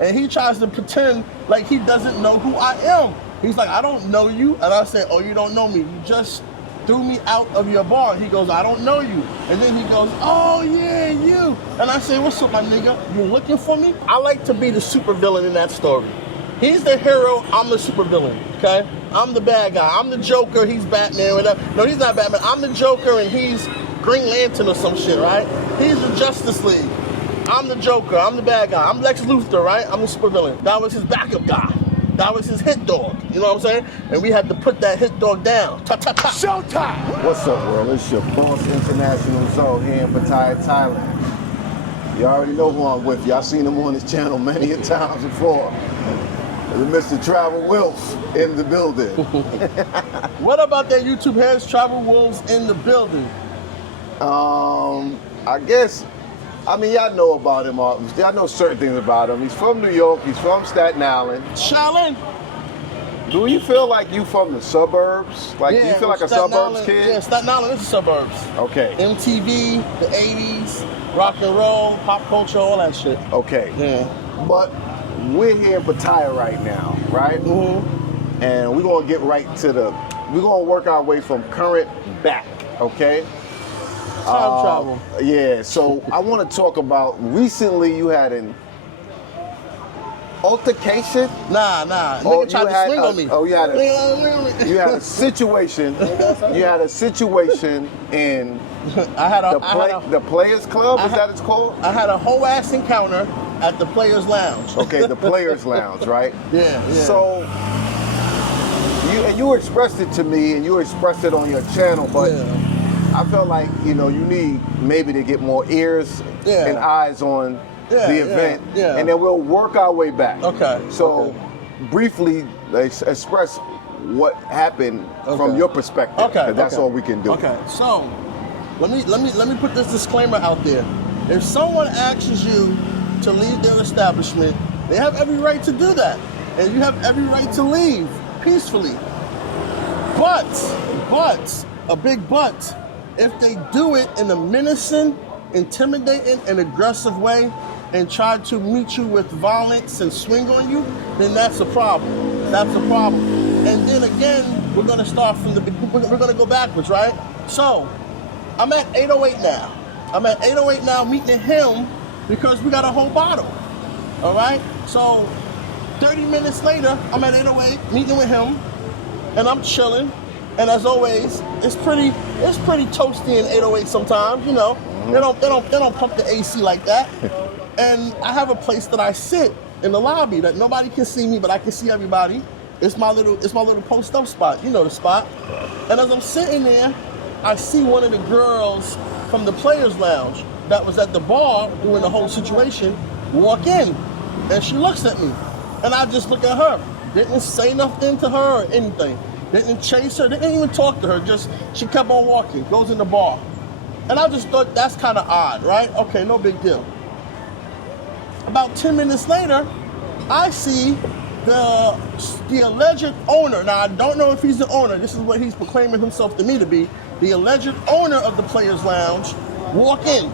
And he tries to pretend like he doesn't know who I am. He's like, I don't know you. And I said, oh, you don't know me. You just threw me out of your bar. He goes, I don't know you. And then he goes, oh yeah, you. And I say, what's up, my nigga? You looking for me? I like to be the supervillain in that story. He's the hero, I'm the supervillain, okay? I'm the bad guy. I'm the Joker, he's Batman, whatever. No, he's not Batman. I'm the Joker and he's Green Lantern or some shit, right? He's the Justice League. I'm the Joker, I'm the bad guy. I'm Lex Luthor, right? I'm the supervillain. That was his backup guy. That was his hit dog, you know what I'm saying? And we had to put that hit dog down. Ta-ta-ta. Showtime! What's up, world? It's your boss, Internationalzoe, here in Pattaya, Thailand. You already know who I'm with. Y'all seen him on this channel many a times before. The Mr. Travel Wolf in the building. What about that YouTube has Travel Wolves in the building? I guess, I mean, y'all know about him. Y'all know certain things about him. He's from New York. He's from Staten Island. Shaolin. Do you feel like you from the suburbs? Like, do you feel like a suburbs kid? Yeah, Staten Island is the suburbs. Okay. MTV, the 80s, rock and roll, pop culture, all that shit. Okay. Yeah. But we're here in Pattaya right now, right? Mm-hmm. And we're going to get right to we're going to work our way from current back, okay? Time travel. Yeah, so I want to talk about, recently you had an altercation? Nah. Nigga tried to swing on me. Oh, you had a situation. You had a situation in the Players Club, is that it's called? I had a whole ass encounter at the Players Lounge. Okay, the Players Lounge, right? Yeah. So, you expressed it to me, and you expressed it on your channel, but I felt like, you need maybe to get more ears and eyes on the event, and then we'll work our way back. Okay. So, briefly, express what happened from your perspective. Okay. That's all we can do. Okay. So, let me put this disclaimer out there. If someone asks you to leave their establishment, they have every right to do that, and you have every right to leave peacefully. But a big but. If they do it in a menacing, intimidating, and aggressive way and try to meet you with violence and swing on you, then that's a problem. That's a problem. And then again, we're gonna start from we're gonna go backwards, right? So, I'm at 808 now. I'm at 808 now meeting him because we got a whole bottle, all right? So, 30 minutes later, I'm at 808 meeting with him, and I'm chilling. And as always, it's pretty toasty in 808 sometimes, They don't pump the AC like that. And I have a place that I sit in the lobby that nobody can see me, but I can see everybody. It's my little post up spot, you know the spot. And as I'm sitting there, I see one of the girls from the Players Lounge that was at the bar doing the whole situation walk in, and she looks at me, and I just look at her. Didn't say nothing to her or anything. Didn't chase her, didn't even talk to her, just she kept on walking, goes in the bar. And I just thought that's kind of odd, right? Okay, no big deal. About 10 minutes later, I see the alleged owner. Now, I don't know if he's the owner. This is what he's proclaiming himself to me to be. The alleged owner of the Players Lounge walk in.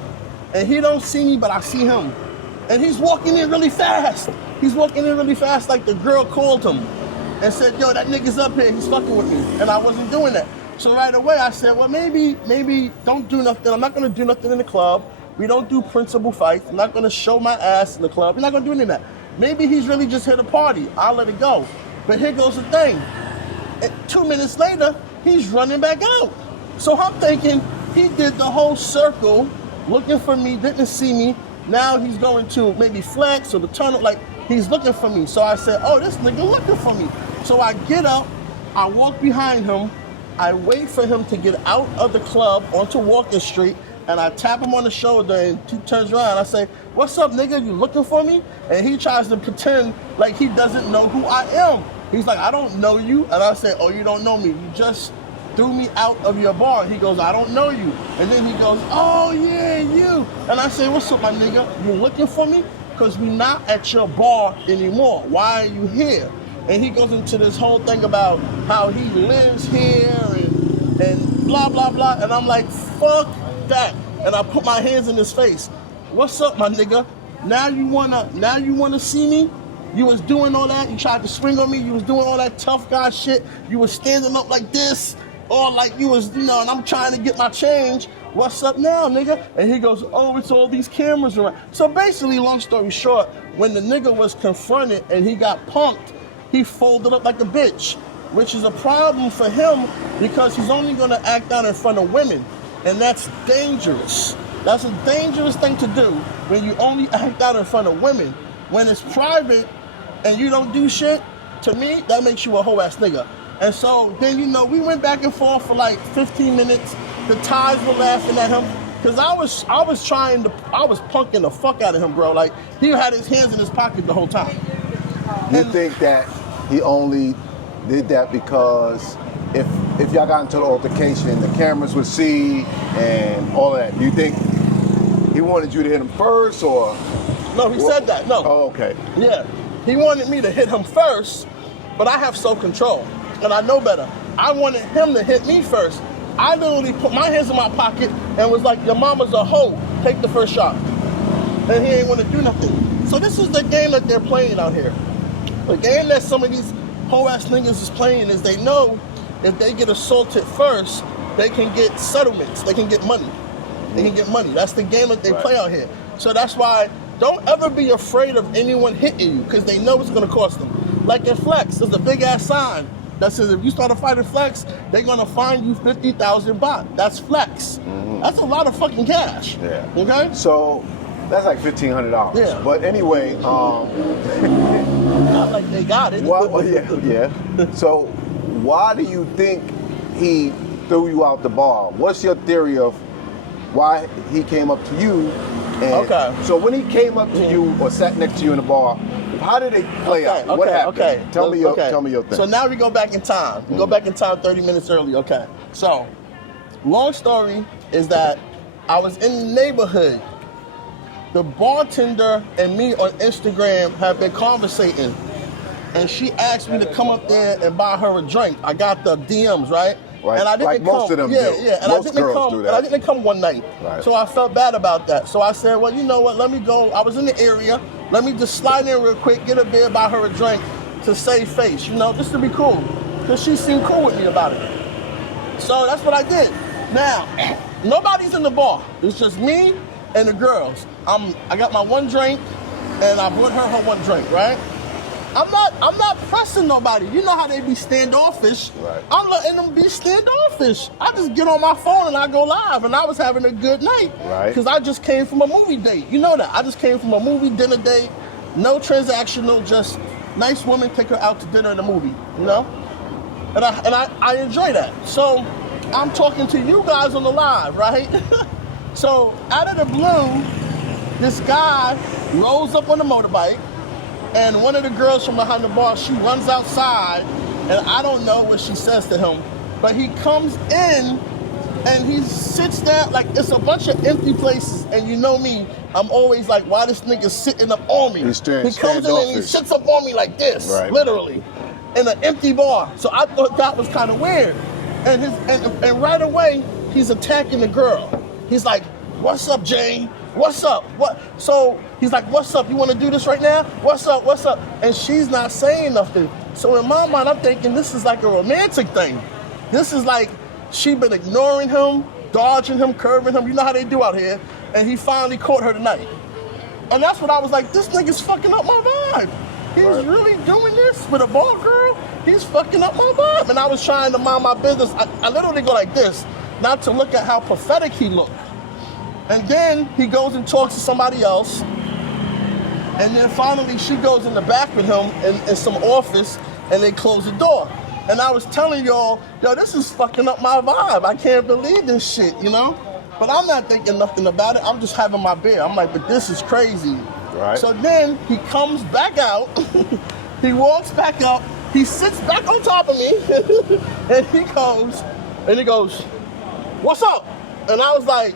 And he don't see me, but I see him. And he's walking in really fast. He's walking in really fast like the girl called him and said, yo, that nigga's up here, he's fucking with me. And I wasn't doing that. So right away I said, well, maybe don't do nothing. I'm not gonna do nothing in the club. We don't do principal fights. I'm not gonna show my ass in the club. We're not gonna do any of that. Maybe he's really just here to party. I'll let it go. But here goes the thing. 2 minutes later, he's running back out. So I'm thinking he did the whole circle looking for me, didn't see me. Now he's going to maybe flex or the tunnel, like he's looking for me. So I said, oh, this nigga looking for me. So I get up, I walk behind him, I wait for him to get out of the club onto Walking Street, and I tap him on the shoulder, and he turns around. I say, what's up, nigga? You looking for me? And he tries to pretend like he doesn't know who I am. He's like, I don't know you. And I say, oh, you don't know me. You just threw me out of your bar. He goes, I don't know you. And then he goes, oh, yeah, you. And I say, what's up, my nigga? You looking for me? Because we not at your bar anymore. Why are you here? And he goes into this whole thing about how he lives here and blah, blah, blah. And I'm like, fuck that. And I put my hands in his face. What's up, my nigga? now you wanna see me? You was doing all that, you tried to swing on me, you was doing all that tough guy shit, you was standing up like this, or like you was, and I'm trying to get my change. What's up now, nigga? And he goes, oh, it's all these cameras around. So basically, long story short, when the nigga was confronted and he got punked, he folded up like a bitch, which is a problem for him because he's only gonna act out in front of women, and that's dangerous. That's a dangerous thing to do when you only act out in front of women. When it's private and you don't do shit, to me, that makes you a whole ass nigga. And so then, we went back and forth for like 15 minutes. The Thais were laughing at him because I was punking the fuck out of him, bro. Like, he had his hands in his pocket the whole time. You think that he only did that because if y'all got into the altercation, the cameras would see and all that? Do you think he wanted you to hit him first, or? No, he said that. No. Oh, okay. Yeah, he wanted me to hit him first, but I have self-control, and I know better. I wanted him to hit me first. I literally put my hands in my pocket and was like, your mama's a hoe, take the first shot. And he ain't want to do nothing. So this is the game that they're playing out here. The game that some of these hoe-ass niggas is playing is they know if they get assaulted first, they can get settlements, they can get money. They can get money. That's the game that they play out here. So that's why don't ever be afraid of anyone hitting you, because they know it's going to cost them. Like at Flex, there's a big-ass sign that says if you start a fight at Flex, they're going to fine you 50,000 baht. That's Flex. Mm-hmm. That's a lot of fucking cash. Yeah. Okay? So that's like $1,500. Yeah. But anyway, not like they got it. Yeah. So why do you think he threw you out the bar? What's your theory of why he came up to you? And so when he came up to you or sat next to you in the bar, how did it play out? What happened? Tell me your thing. So now we go back in time. We go back in time 30 minutes early. Okay. So, long story is that I was in the neighborhood. The bartender and me on Instagram have been conversating, and she asked me to come up there and buy her a drink. I got the DMs, right? Right. And I didn't like most of them do. And most girls do that. And I didn't come one night. Right. So I felt bad about that. So I said, well, you know what? Let me go. I was in the area. Let me just slide in real quick, get a beer, buy her a drink to save face, just to be cool. Because she seemed cool with me about it. So that's what I did. Now, nobody's in the bar. It's just me and the girls. I got my one drink, and I bought her one drink, right? I'm not pressing nobody. You know how they be standoffish. Right. I'm letting them be standoffish. I just get on my phone and I go live, and I was having a good night. Right. Because I just came from a movie date. You know that. I just came from a movie dinner date. No transactional, just nice woman, take her out to dinner and a movie, And I enjoy that. So I'm talking to you guys on the live, right? So out of the blue, this guy rolls up on the motorbike, and one of the girls from behind the bar, she runs outside, and I don't know what she says to him, but he comes in and he sits down, like it's a bunch of empty places, and you know me, I'm always like, why this nigga sitting up on me? He comes in and he sits up on me like this, literally, in an empty bar. So I thought that was kind of weird. And right away, he's attacking the girl. He's like, what's up, Jane? What's up? What? So he's like, what's up? You want to do this right now? What's up? What's up? And she's not saying nothing. So in my mind, I'm thinking this is like a romantic thing. This is like she been ignoring him, dodging him, curving him. You know how they do out here. And he finally caught her tonight. And that's what I was like, this nigga's fucking up my vibe. He's really doing this with a ball girl? He's fucking up my vibe. And I was trying to mind my business. I literally go like this, not to look at how pathetic he looked. And then he goes and talks to somebody else. And then finally she goes in the back with him in some office, and they close the door. And I was telling y'all, this is fucking up my vibe. I can't believe this shit, But I'm not thinking nothing about it. I'm just having my beer. I'm like, but this is crazy. Right. So then he comes back out. He walks back up. He sits back on top of me. And he goes, what's up? And I was like,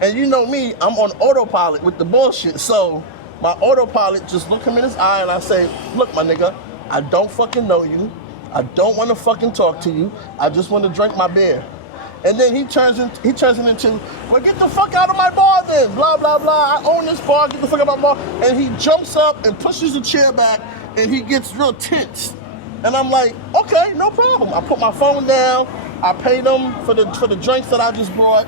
and you know me, I'm on autopilot with the bullshit. So my autopilot just look him in his eye and I say, look, my nigga, I don't fucking know you. I don't want to fucking talk to you. I just want to drink my beer. And then he turns it into, well, get the fuck out of my bar then, blah, blah, blah. I own this bar, get the fuck out of my bar. And he jumps up and pushes the chair back, and he gets real tense. And I'm like, okay, no problem. I put my phone down, I paid him for the drinks that I just brought,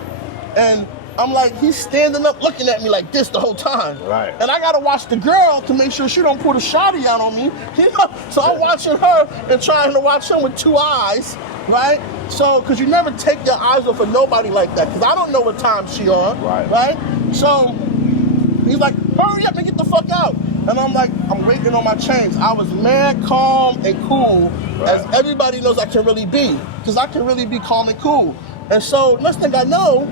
and I'm like, he's standing up looking at me like this the whole time. Right. And I gotta watch the girl to make sure she don't pull the shotty out on me. You know? So I'm watching her and trying to watch him with two eyes, right? So, cause you never take your eyes off of nobody like that, cause I don't know what time she on, right? So he's like, hurry up and get the fuck out. And I'm like, I'm waiting on my change. I was mad, calm, and cool, as everybody knows I can really be, cause I can really be calm and cool. And so next thing I know,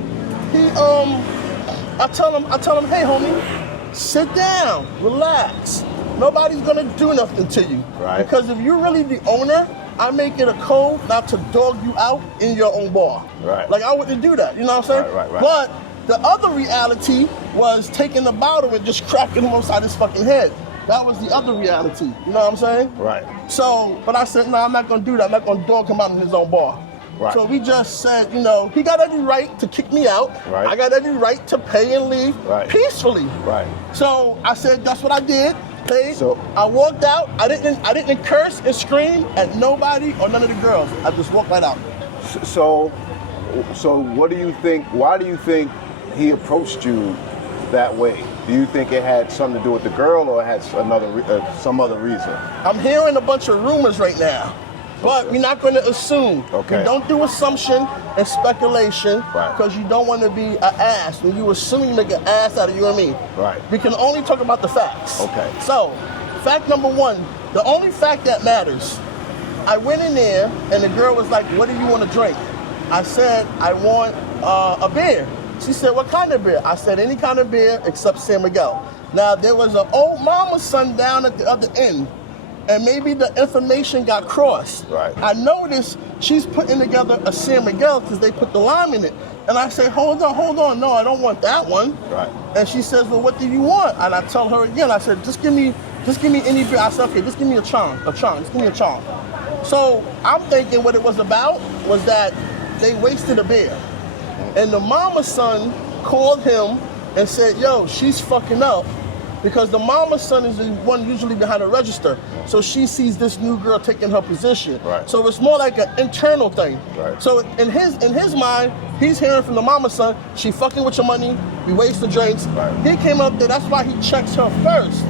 I tell him, hey homie, sit down, relax. Nobody's gonna do nothing to you. Right. Because if you're really the owner, I make it a code not to dog you out in your own bar. Right. Like I wouldn't do that, you know what I'm saying? Right. But the other reality was taking the bottle and just cracking him upside his fucking head. That was the other reality, you know what I'm saying? Right. So, but I said, no, I'm not gonna do that. I'm not gonna dog him out in his own bar. Right. So we just said, you know, he got every right to kick me out. Right. I got every right to pay and leave peacefully. Right. So I said, that's what I did. Paid. So I walked out. I didn't curse and scream at nobody or none of the girls. I just walked right out. So what do you think? Why do you think he approached you that way? Do you think it had something to do with the girl, or it had some other reason? I'm hearing a bunch of rumors right now. But we're not going to assume. Okay. We don't do assumption and speculation because you don't want to be an ass. When you assume, you make an ass out of you and me. Right. We can only talk about the facts. Okay. So, fact number one, the only fact that matters, I went in there and the girl was like, what do you want to drink? I said, I want a beer. She said, what kind of beer? I said, any kind of beer except San Miguel. Now, there was an old mama's son down at the other end, and maybe the information got crossed. Right. I noticed she's putting together a San Miguel because they put the lime in it. And I say, hold on, no, I don't want that one. Right. And she says, well, what do you want? And I tell her again, I said, just give me any beer. I said, okay, just give me a charm, just give me a charm. So I'm thinking what it was about was that they wasted a beer. And the mama's son called him and said, yo, she's fucking up. Because the mama's son is the one usually behind the register. So she sees this new girl taking her position. Right. So it's more like an internal thing. Right. So in his mind, he's hearing from the mama's son, she fucking with your money, we waste the drinks. Right. He came up there, that's why he checks her first.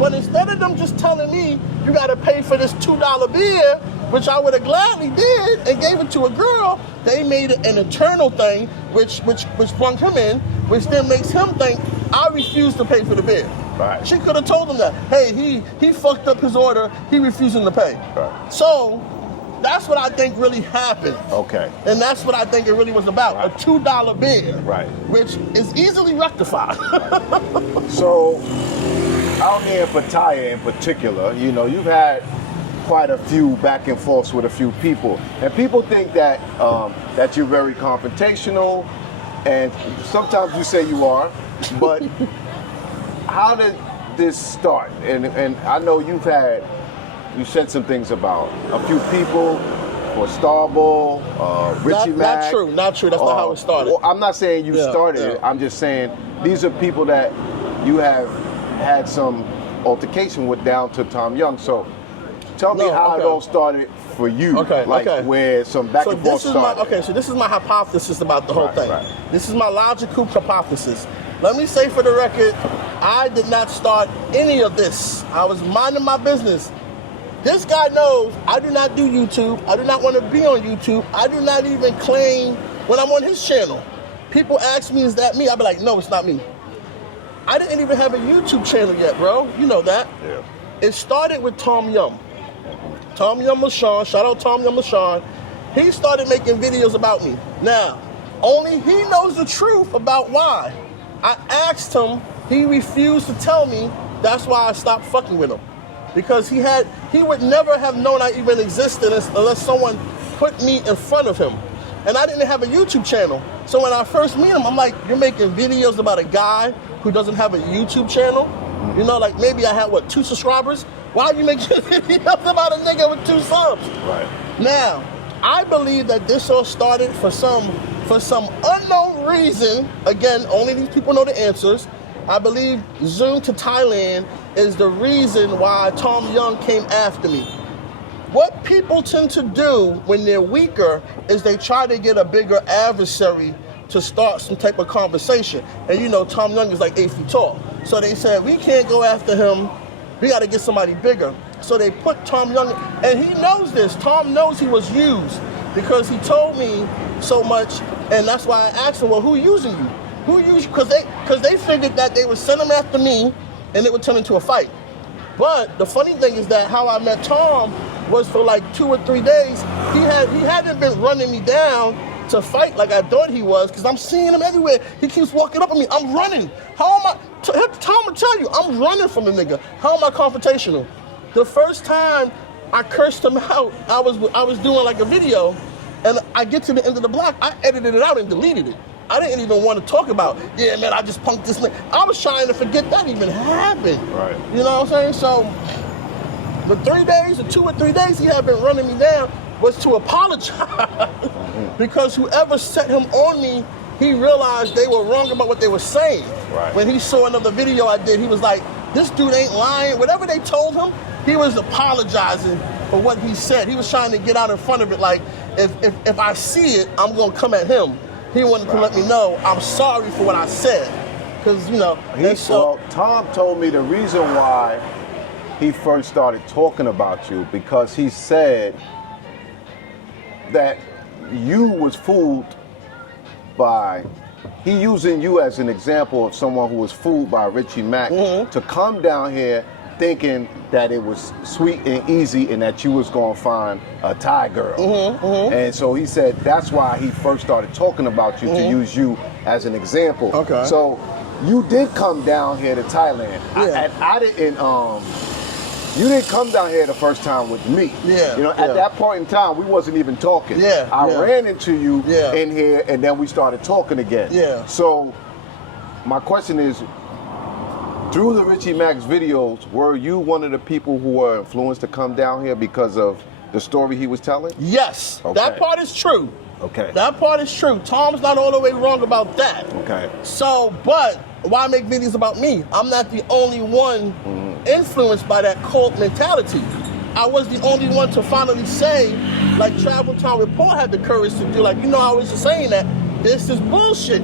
But instead of them just telling me, you gotta pay for this $2 beer, which I would have gladly did and gave it to a girl, they made it an internal thing, which brung him in, which then makes him think, I refuse to pay for the beer. Right. She could have told him that. Hey, he fucked up his order. He refusing to pay. Right. So that's what I think really happened. Okay. And that's what I think it really was about. Right. A $2 beer. Right. Which is easily rectified. Right. So out here in Pattaya in particular, you know, you've had quite a few back and forths with a few people. And people think that that you're very confrontational, and sometimes you say you are, but how did this start? And I know you said some things about a few people, or Starball, Richie Mac. Not true. That's not how it started. Well, I'm not saying you started it. I'm just saying these are people that you have had some altercation with down to Tom Young. So tell me how it all started for you. Where some back and forth started. So this is my hypothesis about the whole thing. Right. This is my logical hypothesis. Let me say for the record, I did not start any of this. I was minding my business. This guy knows I do not do YouTube. I do not want to be on YouTube. I do not even claim when I'm on his channel. People ask me, is that me? I be like, no, it's not me. I didn't even have a YouTube channel yet, bro. You know that. Yeah. It started with Tom Yum. Tom Yum LaShawn, shout out Tom Yum LaShawn. He started making videos about me. Now, only he knows the truth about why. I asked him, he refused to tell me. That's why I stopped fucking with him. Because he would never have known I even existed unless someone put me in front of him. And I didn't have a YouTube channel. So when I first meet him, I'm like, you're making videos about a guy who doesn't have a YouTube channel? You know, like maybe I had, 2 subscribers? Why are you making videos about a nigga with 2 subs? Right. Now, I believe that this all started for some For some unknown reason, again, only these people know the answers, I believe Zoom to Thailand is the reason why Tom Young came after me. What people tend to do when they're weaker is they try to get a bigger adversary to start some type of conversation. And you know, Tom Young is like 8 feet tall. So they said, we can't go after him. We got to get somebody bigger. So they put Tom Young, and he knows this. Tom knows he was used because he told me so much, and that's why I asked him, well, who using you? Who used you? Because they figured that they would send him after me, and it would turn into a fight. But the funny thing is that how I met Tom was for like 2 or 3 days. He hadn't been running me down to fight like I thought he was, because I'm seeing him everywhere. He keeps walking up on me. I'm running. How am I? Tom will tell you, I'm running from the nigga. How am I confrontational? The first time I cursed him out, I was doing like a video, and I get to the end of the block, I edited it out and deleted it. I didn't even want to talk about, yeah, man, I just punked this nigga. I was trying to forget that even happened. Right. You know what I'm saying? So the 3 days, or 2 or 3 days he had been running me down was to apologize. Because whoever set him on me, he realized they were wrong about what they were saying. Right. When he saw another video I did, he was like, this dude ain't lying. Whatever they told him, he was apologizing for what he said. He was trying to get out in front of it, like, if I see it, I'm going to come at him. He wanted to let me know, I'm sorry for what I said. Because, you know. Well, Tom told me the reason why he first started talking about you, because he said that you was fooled by, he using you as an example of someone who was fooled by Richie Mack to come down here thinking that it was sweet and easy and that you was gonna find a Thai girl. And so he said that's why he first started talking about you, to use you as an example. Okay. So you did come down here to Thailand. Yeah. I didn't, you didn't come down here the first time with me. Yeah. You know, at that point in time, we wasn't even talking. Yeah. I ran into you Yeah. in here, and then we started talking again. Yeah. So my question is, through the Richie Mack's videos, were you one of the people who were influenced to come down here because of the story he was telling? Yes. Okay. That part is true. Okay. That part is true. Tom's not all the way wrong about that. Okay. So, but why make videos about me? I'm not the only one influenced by that cult mentality. I was the only one to finally say, like Travel Time Report had the courage to do, like, you know, I was just saying that this is bullshit.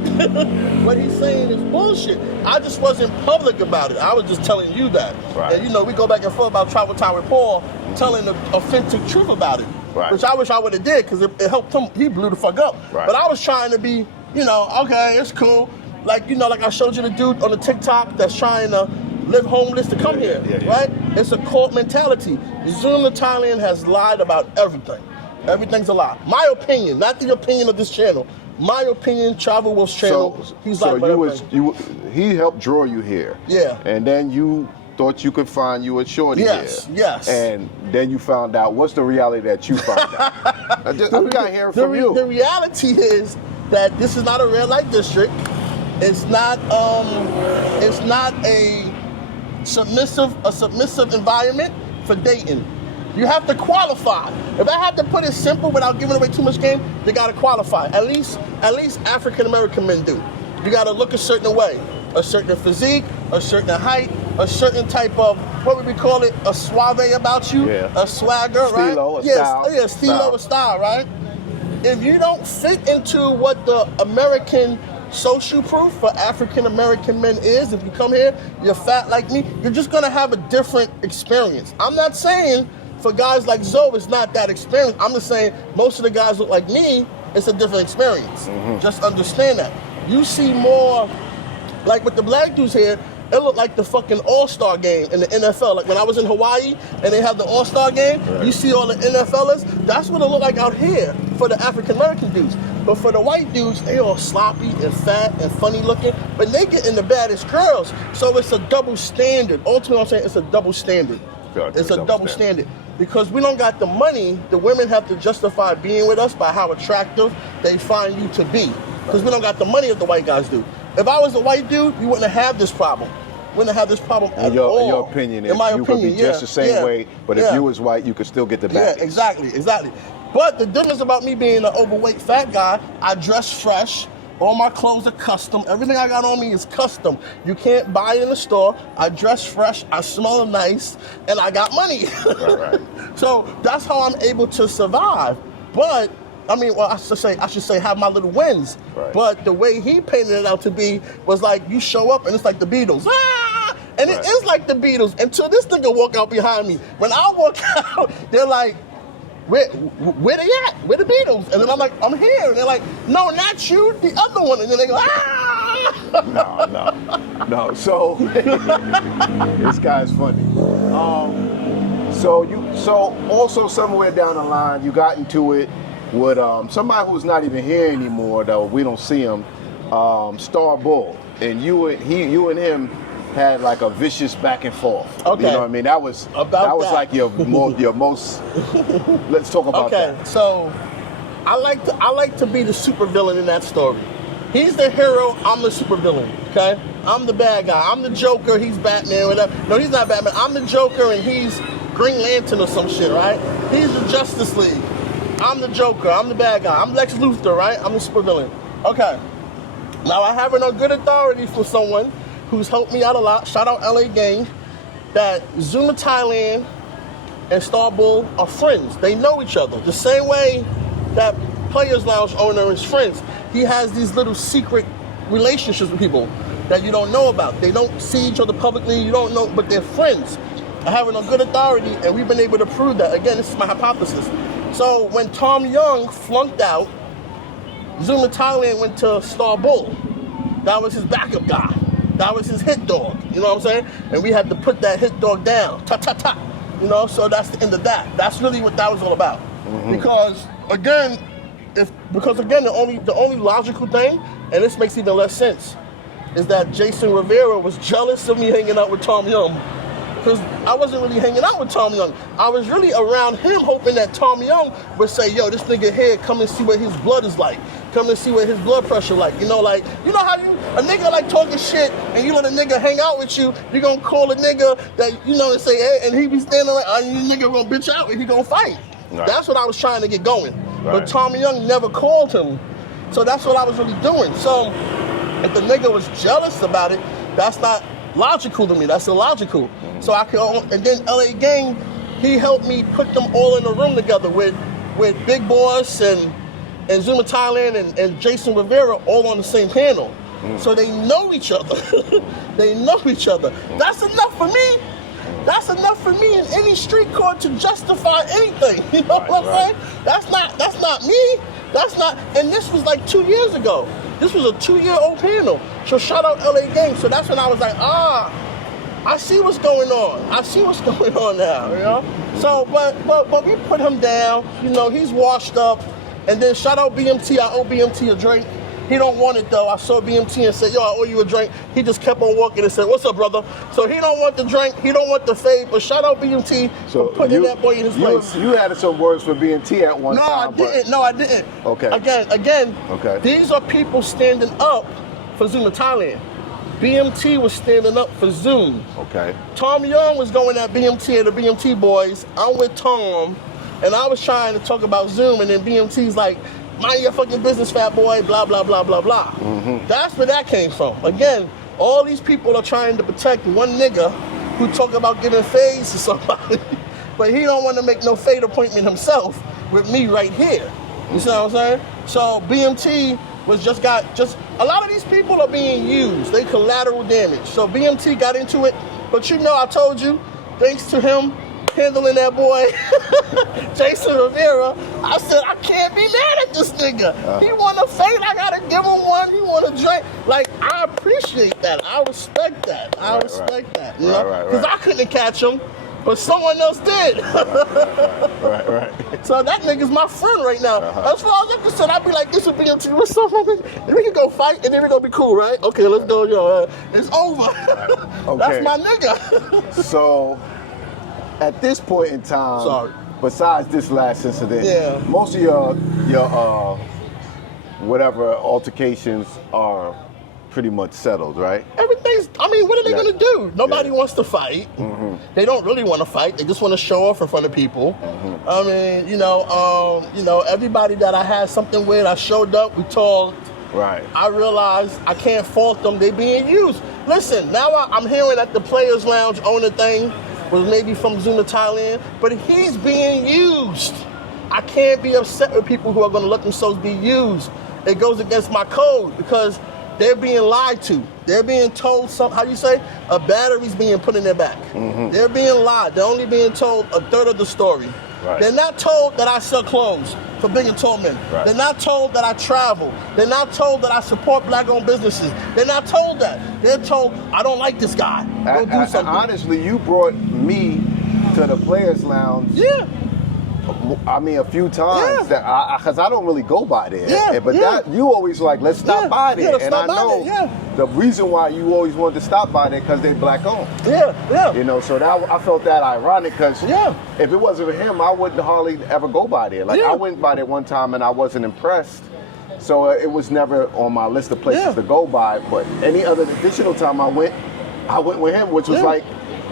What he's saying is bullshit. I just wasn't public about it. I was just telling you that. Right. And you know, we go back and forth about Travel Time Report telling the authentic truth about it. Right. Which I wish I would have did, because it helped him. He blew the fuck up. Right. But I was trying to be, you know, okay, it's cool. Like, you know, like I showed you the dude on the TikTok that's trying to live homeless to come here, right? It's a cult mentality. Zoom to Thailand has lied about everything. Everything's a lie. My opinion, not the opinion of this channel. My opinion, Travel Wolf's channel. He's so like, he helped draw you here. Yeah. And then you thought you could find you a shorty here. Yes. And then you found out. What's the reality that you found out? I got to hear it from you. The reality is that this is not a red light district. It's not a submissive environment for dating. You have to qualify. If I had to put it simple without giving away too much game, they gotta qualify. At least African American men do. You gotta look a certain way, a certain physique, a certain height, a certain type of, what would we call it, a suave about you, a swagger, right? Stilo, a style, right? If you don't fit into what the American social proof for African American men is, if you come here, you're fat like me, you're just gonna have a different experience. I'm not saying for guys like Zoe, it's not that experience. I'm just saying most of the guys look like me, it's a different experience. Just understand that. You see more, like with the black dudes here, it looked like the fucking All-Star game in the NFL. Like when I was in Hawaii and they have the All-Star game, you see all the NFLers, that's what it looked like out here for the African American dudes. But for the white dudes, they all sloppy and fat and funny looking, but they getting the baddest girls. So it's a double standard. Ultimately, I'm saying it's a double standard. It's a double standard. Because we don't got the money, the women have to justify being with us by how attractive they find you to be. Because we don't got the money that the white guys do. If I was a white dude, you wouldn't have this problem. Wouldn't have this problem at all. In your opinion, you could be just the same way, but if you was white, you could still get the baddest. Yeah, exactly. But the difference about me being an overweight fat guy, I dress fresh. All my clothes are custom. Everything I got on me is custom. You can't buy it in the store. I dress fresh, I smell nice, and I got money. Right. So that's how I'm able to survive. But I mean, well, I should say have my little wins. Right. But the way he painted it out to be was like you show up and it's like the Beatles. Ah! And it is like the Beatles until this nigga walk out behind me. When I walk out, they're like, where they at? Where the Beatles? And then I'm like, I'm here. And they're like, no, not you, the other one. And then they go, ah! No. So this guy's funny. So also somewhere down the line, you got into it with somebody who's not even here anymore, though we don't see him, Star Bull, and you and him had like a vicious back and forth. Okay. You know what I mean? That was like your most. Let's talk about that. Okay, so I like to be the supervillain in that story. He's the hero, I'm the supervillain. Okay, I'm the bad guy. I'm the Joker. He's Batman. Whatever. No, he's not Batman. I'm the Joker, and he's Green Lantern or some shit, right? He's the Justice League. I'm the Joker. I'm the bad guy. I'm Lex Luthor, right? I'm the supervillain. Okay. Now I have a good authority for someone who's helped me out a lot. Shout out LA Gang. That Zuma Thailand and Star Bull are friends. They know each other. The same way that Players Lounge owner is friends. He has these little secret relationships with people that you don't know about. They don't see each other publicly. You don't know, but they're friends. I have a good authority, and we've been able to prove that. Again, this is my hypothesis. So when Tom Young flunked out, Zuma Thailand went to Star Bull. That was his backup guy. That was his hit dog. You know what I'm saying? And we had to put that hit dog down. Ta. You know, so that's the end of that. That's really what that was all about. Mm-hmm. Because again, the only logical thing, and this makes even less sense, is that Jason Rivera was jealous of me hanging out with Tom Young. Because I wasn't really hanging out with Tom Young. I was really around him hoping that Tom Young would say, yo, this nigga here, come and see what his blood is like. Come and see what his blood pressure like. You know how a nigga like talking shit and you let a nigga hang out with you, you gonna call a nigga that, you know, and say, hey, and he be standing like, you nigga gonna bitch out and he gonna fight. Right. That's what I was trying to get going. Right. But Tom Young never called him. So that's what I was really doing. So if the nigga was jealous about it, that's not logical to me. That's illogical. So I could, and then LA Gang, he helped me put them all in a room together with Big Boss and Zuma Thailand and Jason Rivera all on the same panel. So they know each other. They know each other. That's enough for me. That's enough for me in any street court to justify anything. You know what I'm saying? That's not me. That's not, and this was like 2 years ago. This was a 2-year-old panel. So shout out LA Gang. So that's when I was like, I see what's going on. I see what's going on now, you know? So, but we put him down. You know, he's washed up. And then shout out BMT. I owe BMT a drink. He don't want it though. I saw BMT and said, yo, I owe you a drink. He just kept on walking and said, what's up, brother? So he don't want the drink. He don't want the fade. But shout out BMT for putting that boy in his place. You had some words for BMT at one time. No, I didn't. Okay. Again. Okay. These are people standing up for Zuma Thailand. BMT was standing up for Zoom. Okay. Tom Young was going at BMT and the BMT boys. I'm with Tom, and I was trying to talk about Zoom, and then BMT's like, mind your fucking business, fat boy, blah, blah, blah, blah, blah. Mm-hmm. That's where that came from. Again, all these people are trying to protect one nigga who talk about giving fades to somebody, but he don't want to make no fade appointment himself with me right here. You see what I'm saying? So BMT was just a lot of these people are being used. They collateral damage. So BMT got into it, but you know, I told you, thanks to him handling that boy, Jason Rivera, I said, I can't be mad at this nigga. He want a fade, I gotta give him one. He want a drink. Like, I appreciate that. I respect that. I respect that. You know? Because I couldn't catch him, but someone else did. Right. So that nigga's my friend right now. As far as I'm concerned, I'd be like, this would be a team. What's up, and we can go fight, and then we're gonna be cool, right? Okay, let's go, yo. It's over. Okay. That's my nigga. So, at this point in time, besides this last incident, most of your whatever altercations are pretty much settled, right? Everything's, I mean, what are they going to do? Nobody Yeah. wants to fight. They don't really want to fight. They just want to show off in front of people. I mean, you know, everybody that I had something with, I showed up, we talked. Right. I realized I can't fault them. They being used. Listen, now I'm hearing that the Players Lounge owner thing was maybe from Zuna, Thailand, but he's being used. I can't be upset with people who are going to let themselves be used. It goes against my code because they're being lied to. They're being told how do you say? A battery's being put in their back. They're being lied. They're only being told a third of the story. Right. They're not told that I sell clothes for big and tall men. Right. They're not told that I travel. They're not told that I support black-owned businesses. They're not told that. They're told, I don't like this guy. Go do something. Honestly, you brought me to the Players Lounge. Yeah. I mean, a few times because I don't really go by there. Yeah, But yeah. that you always like, let's stop by there. let's And stop I by know there, the reason why you always wanted to stop by there because they're black owned. Yeah. You know, so that I felt that ironic because Yeah. if it wasn't for him, I wouldn't hardly ever go by there. Like I went by there one time and I wasn't impressed. So it was never on my list of places to go by. But any other additional time I went with him, which was like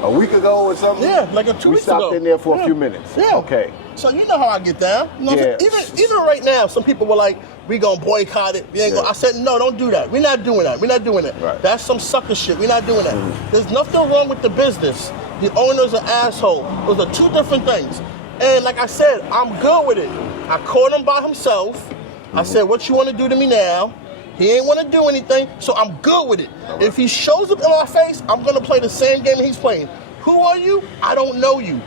a week ago or something. Yeah, like 2 weeks ago. We stopped in there for a few minutes. Yeah. Okay. So you know how I get down. You know what I'm saying? Even right now, some people were like, we gonna boycott it. We ain't gonna. I said, no, don't do that. We're not doing that. We're not doing it. Right. That's some sucker shit. We're not doing that. There's nothing wrong with the business. The owner's an asshole. Those are two different things. And like I said, I'm good with it. I caught him by himself. I said, what you want to do to me now? He ain't want to do anything, so I'm good with it. Right. If he shows up in my face, I'm going to play the same game he's playing. Who are you? I don't know you.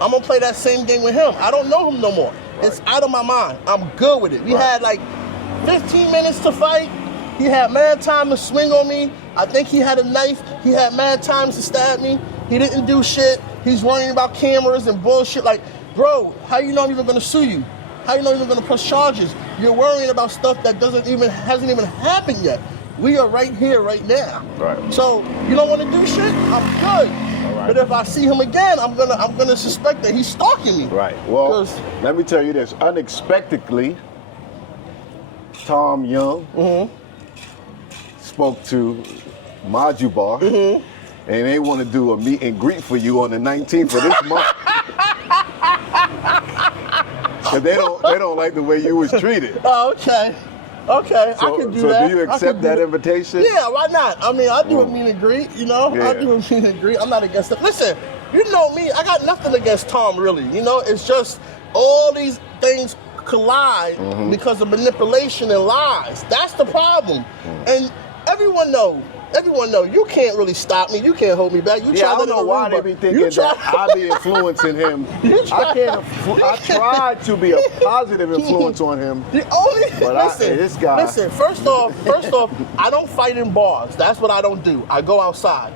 I'm going to play that same game with him. I don't know him no more. Right. It's out of my mind. I'm good with it. We had like 15 minutes to fight. He had mad time to swing on me. I think he had a knife. He had mad times to stab me. He didn't do shit. He's worrying about cameras and bullshit. Like, bro, how you know I'm even going to sue you? How you know you're going to press charges? You're worrying about stuff that hasn't even happened yet. We are right here, right now. Right. So you don't want to do shit? I'm good. All right. But if I see him again, I'm gonna suspect that he's stalking me. Right. Well, let me tell you this. Unexpectedly, Tom Young spoke to Majubar, and they want to do a meet and greet for you on the 19th of this month. Because they don't like the way you was treated. Oh, okay. Okay, I can do that. So do you accept that invitation? Yeah, why not? I mean, I do a meet and greet, you know? Yeah. I do a meet and greet. I'm not against it. Listen, you know me, I got nothing against Tom, really. You know, it's just all these things collide because of manipulation and lies. That's the problem. And everyone know, you can't really stop me. You can't hold me back. I don't know why they be thinking that I be influencing him. I tried to be a positive influence on him. This guy. Listen, first off, I don't fight in bars. That's what I don't do. I go outside.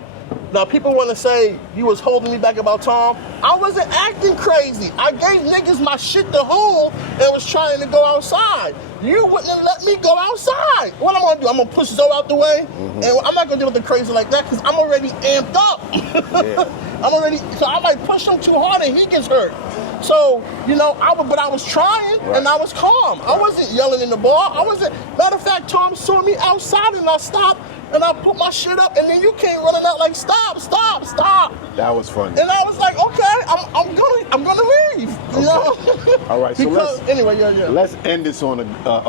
Now, people want to say you was holding me back about Tom. I wasn't acting crazy. I gave niggas my shit to hold and was trying to go outside. You wouldn't have let me go outside. What I'm going to do? I'm going to push Zoe out the way? And I'm not going to do nothing crazy like that because I'm already amped up. So I might push him too hard and he gets hurt. So, you know, I was trying and I was calm. I wasn't yelling in the bar. Matter of fact, Tom saw me outside and I stopped. And I put my shit up, and then you came running out like, stop. That was funny. And I was like, okay, I'm gonna leave. You know? All right. So let's end this on a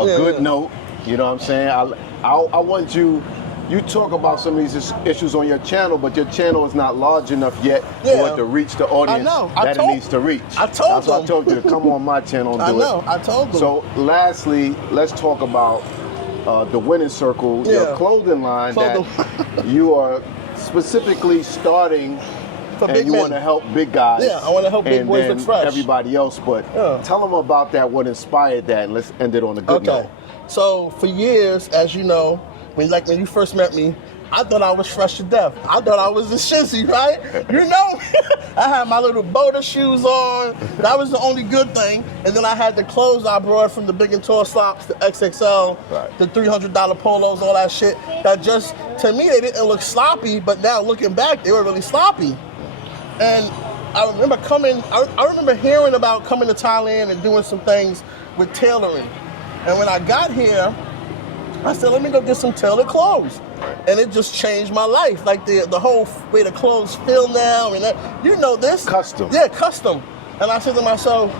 good note. You know what I'm saying? I want you. You talk about some of these issues on your channel, but your channel is not large enough yet for it to reach the audience that it needs to reach. That's why I told you to come on my channel and do it. I told them. So lastly, let's talk about the Winning Circle, your clothing line that you are specifically starting, and you want to help big guys. Yeah, I want to help big boys look fresh. Everybody else, but tell them about that, what inspired that, and let's end it on a good note. So for years, as you know, when you first met me, I thought I was fresh to death. I thought I was a shizzy, right? You know, I had my little boater shoes on. That was the only good thing. And then I had the clothes I brought from the big and tall slops, the XXL, the $300 polos, all that shit. That just, to me, they didn't look sloppy, but now looking back, they were really sloppy. And I remember hearing about coming to Thailand and doing some things with tailoring. And when I got here, I said, let me go get some tailored clothes. And it just changed my life. Like the whole way the clothes feel now, and that, you know this. Custom. Yeah, custom. And I said to myself,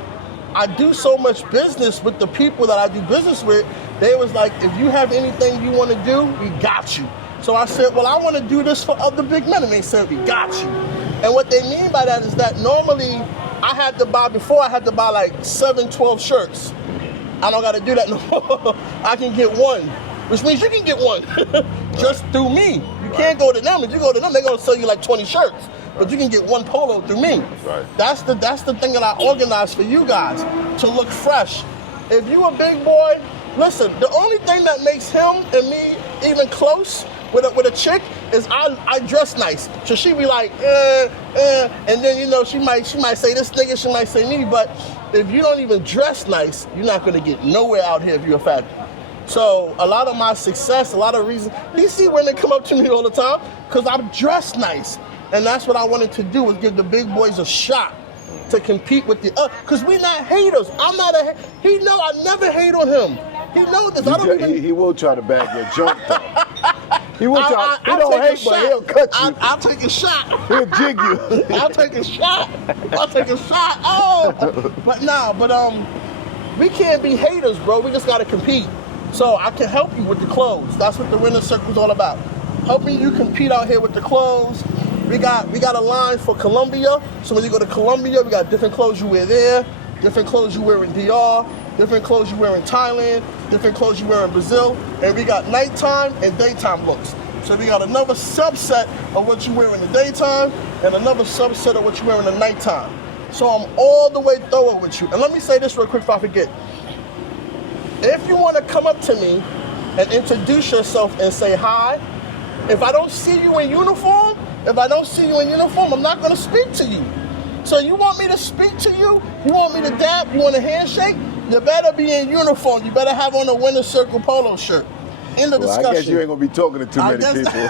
I do so much business with the people that I do business with. They was like, if you have anything you want to do, we got you. So I said, well, I want to do this for other big men. And they said, we got you. And what they mean by that is that normally I had to buy like 7, 12 shirts. I don't got to do that no more. I can get one, which means you can get one just through me. You can't go to them. If you go to them, they're going to sell you like 20 shirts. But you can get one polo through me. Right. That's the thing that I organized for you guys, to look fresh. If you a big boy, listen, the only thing that makes him and me even close with a chick is I dress nice. So she be like, and then, you know, she might say this nigga, she might say me, but if you don't even dress nice, you're not gonna get nowhere out here if you're a fat. So a lot of my success, a lot of reasons, you see women come up to me all the time, because I'm dressed nice. And that's what I wanted to do, was give the big boys a shot to compete with the because we not haters. I'm not a he know I never hate on him. He knows this. He will try to bag your jump though. He will try. He don't hate, but he'll cut you. I'll take a shot. He'll jig you. I'll take a shot. I'll take a shot. Oh, but we can't be haters, bro. We just gotta compete. So I can help you with the clothes. That's what the Winner's Circle's all about. Helping you compete out here with the clothes. We got a line for Colombia. So when you go to Colombia, we got different clothes you wear there, different clothes you wear in DR, different clothes you wear in Thailand, different clothes you wear in Brazil, and we got nighttime and daytime looks. So we got another subset of what you wear in the daytime and another subset of what you wear in the nighttime. So I'm all the way thorough with you. And let me say this real quick before I forget. If you want to come up to me and introduce yourself and say hi, if I don't see you in uniform, I'm not going to speak to you. So you want me to speak to you? You want me to dab? You want a handshake? You better be in uniform. You better have on a Winner's Circle polo shirt. End of discussion. I guess you ain't going to be talking to too many people.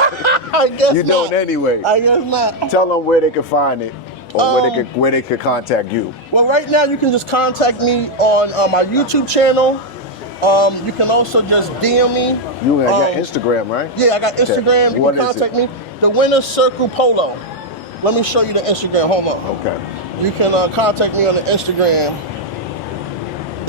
I guess you not. don't anyway. I guess not. Tell them where they can find it or where they could contact you. Well, right now you can just contact me on my YouTube channel. You can also just DM me. You got Instagram, right? Yeah, I got Instagram. Okay. You can contact me. The Winner's Circle Polo. Let me show you the Instagram. Hold on. Okay. You can contact me on the Instagram.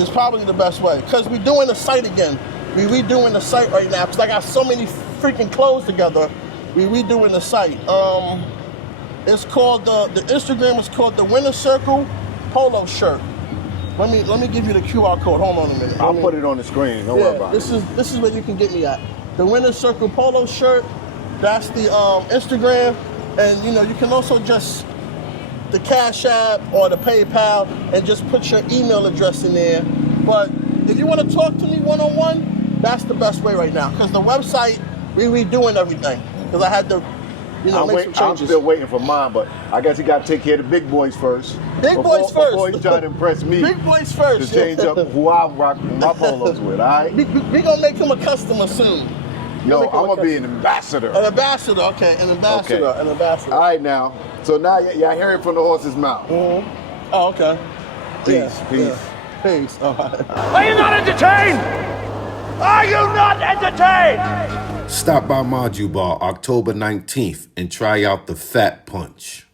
It's probably the best way, because we're doing the site again. We're redoing the site right now, because I got so many freaking clothes together. We're redoing the site. It's called the Instagram is called the Winner's Circle Polo Shirt. Let me give you the QR code. Hold on a minute. I'll put it on the screen. Don't worry about it. This is where you can get me at. The Winner's Circle Polo Shirt. That's the Instagram, and you know you can also just the Cashapp or the PayPal and just put your email address in there. But if you want to talk to me one-on-one, that's the best way right now, because the website we redoing everything, because I had to make some changes. I'm still waiting for mine, but I guess you got to take care of the big boys first. Boys first. Before you try to impress me. Big boys first. To change up who I rock my polos with, all right? We gonna make him a customer soon. No, I'm gonna be an ambassador. An ambassador, okay, an ambassador, Okay. an ambassador. All right, now. So now y'all hear it from the horse's mouth. Mm-hmm. Oh, okay. Peace, peace. Yeah. Peace. All right. Are you not entertained? Are you not entertained? Stop by Module Bar October 19th and try out the Fat Punch.